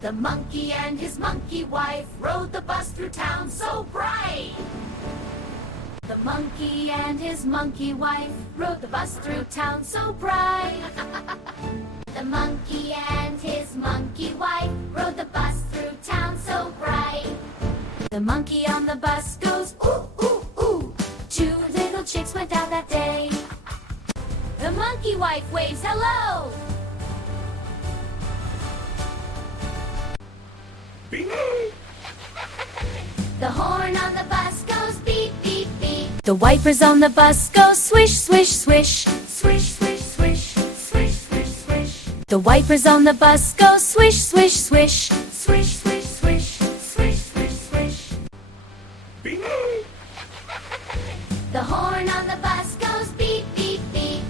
The monkey and his monkey wife rode the bus through town so bright. The monkey and his monkey wife rode the bus through town so bright. The monkey and his monkey wife rode the bus through town so bright. The monkey on the bus goes ooh, ooh, ooh. 2 little chicks went out that day. The monkey wife waves hello. Beep. The horn on the bus goes beep, beep, beep. The wipers on the bus go swish, swish, swish. Swish, swish, swish, swish, swish, swish. The wipers on the bus go swish, swish, swish. Swish, swish, swish, swish, swish, swish. Beep. The horn on the bus goes beep, beep, beep.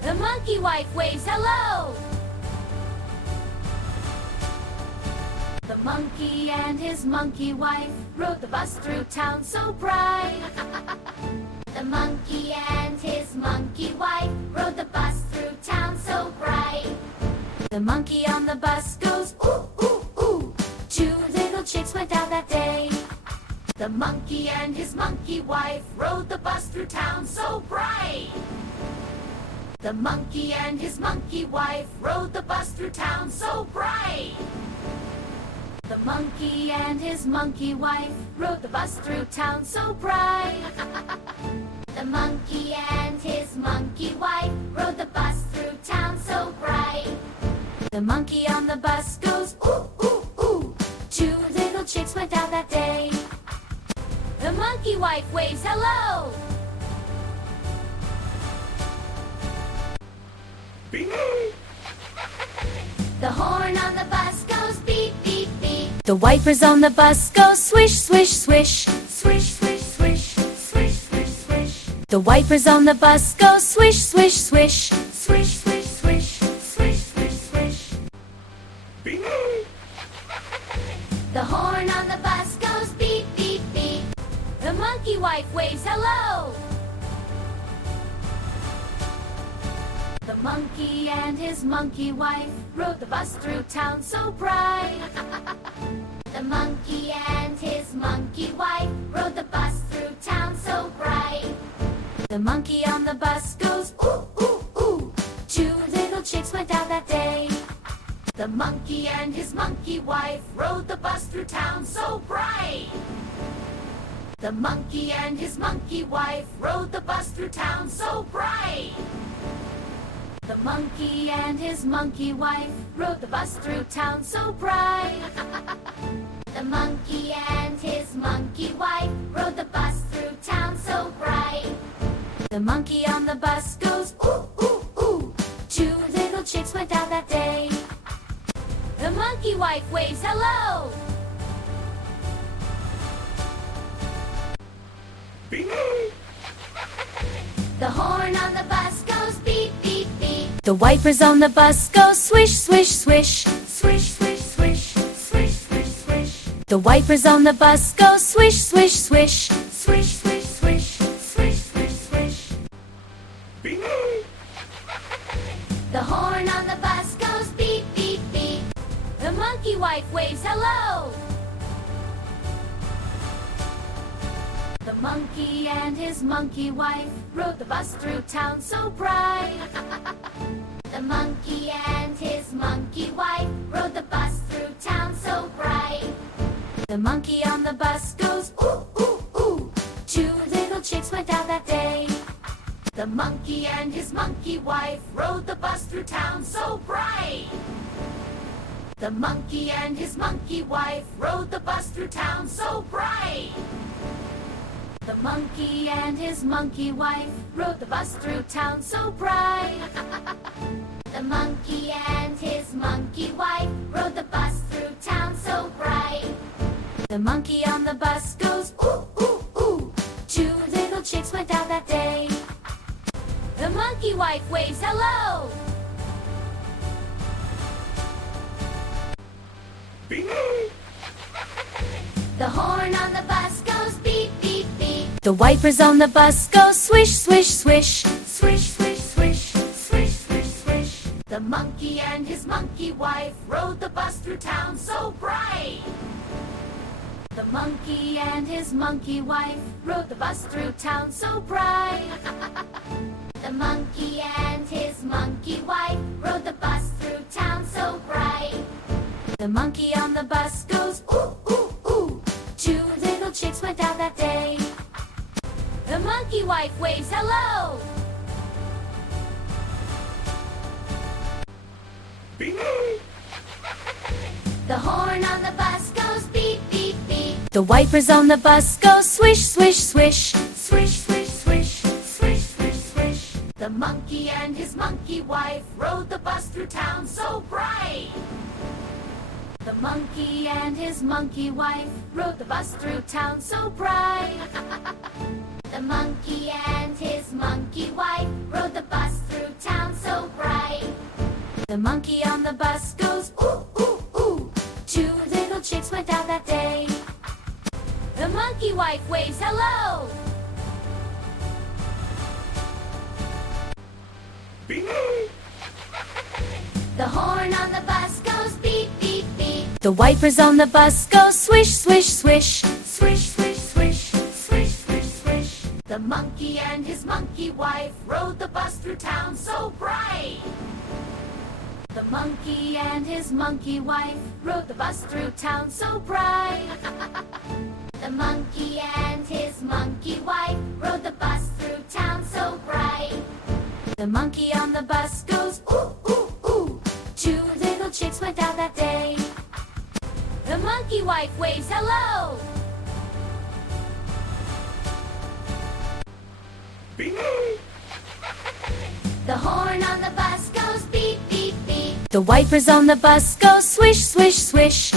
The monkey wife waves hello. The monkey and his monkey wife rode the bus through town so bright. The monkey and his monkey wife rode the bus through town so bright. The monkey on the bus goes ooh, ooh, ooh. 2 little chicks went out that day. The monkey and his monkey wife rode the bus through town so bright. The monkey and his monkey wife rode the bus through town so bright. The monkey and his monkey wife rode the bus through town so bright. The monkey and his monkey wife rode the bus through town so bright. The monkey on the bus goes ooh, ooh, ooh. 2 little chicks went out that day. The monkey wife waves hello. Beep. The horn on the bus goes beep, beep, beep. The wipers on the bus go swish, swish, swish. Swish, swish, swish, swish, swish, swish. The wipers on the bus go swish, swish, swish. Swish, swish, swish, swish, swish, swish. Beep. The horn on the bus goes beep, beep, beep. The monkey wife waves hello. The monkey and his monkey wife rode the bus through town so bright. The monkey and his monkey wife rode the bus through town so bright. The monkey on the bus goes ooh, ooh, ooh. 2 little chicks went out that day. The monkey and his monkey wife rode the bus through town so bright. The monkey and his monkey wife rode the bus through town so bright. The monkey and his monkey wife rode the bus through town so bright. The monkey and his monkey wife rode the bus through town so bright. The monkey on the bus goes ooh, ooh, ooh. 2 little chicks went out that day. The monkey wife waves hello. Beep. The horn on the bus goes beep, beep, beep. The wipers on the bus go swish, swish, swish. Swish, swish, swish, swish, swish, swish. The wipers on the bus go swish, swish, swish. Swish, swish, swish, swish, swish, swish. Beep. The horn on the bus goes beep, beep, beep. The monkey wife waves hello. The monkey and his monkey wife rode the bus through town so bright. The monkey and his monkey wife rode the bus through town so bright. The monkey on the bus goes ooh, ooh, ooh. 2 little chicks went out that day. The monkey and his monkey wife rode the bus through town so bright. The monkey and his monkey wife rode the bus through town so bright. The monkey and his monkey wife rode the bus through town so bright. The monkey and his monkey wife rode the bus through town so bright. The monkey on the bus goes ooh, ooh, ooh. 2 little chicks went out that day. The monkey wife waves hello. Beep. The horn on the bus goes beep, beep, beep. The wipers on the bus go swish, swish, swish. Swish, swish, swish, swish, swish, swish. The monkey and his monkey wife rode the bus through town so bright. The monkey and his monkey wife rode the bus through town so bright. The monkey and his monkey wife rode the bus through town so bright. The monkey on the bus goes ooh, ooh, ooh. Two little chicks went out that day. The monkey wife waves hello. Bing! The horn on the bus goes beep, beep, beep. The wipers on the bus go swish, swish, swish. Swish, swish, swish, swish, swish, swish. The monkey and his monkey wife rode the bus through town so bright. The monkey and his monkey wife rode the bus through town so bright. The monkey and his monkey wife rode the bus through town so bright. The monkey on the bus goes ooh, ooh, ooh. Two little chicks went out that day. The monkey wife waves hello. Bing! The horn on the bus goes beep, beep, beep. The wipers on the bus go swish, swish, swish. Swish, swish, swish, swish, swish, swish. The monkey and his monkey wife rode the bus through town so bright. The monkey and his monkey wife rode the bus through town so bright. The monkey and his monkey wife rode the bus through town so bright. The monkey on the bus goes ooh, ooh, ooh. Two little chicks went out that day. The monkey wife waves hello. Bing! The horn on the bus goes beep, beep, beep. The wipers on the bus go swish, swish, swish.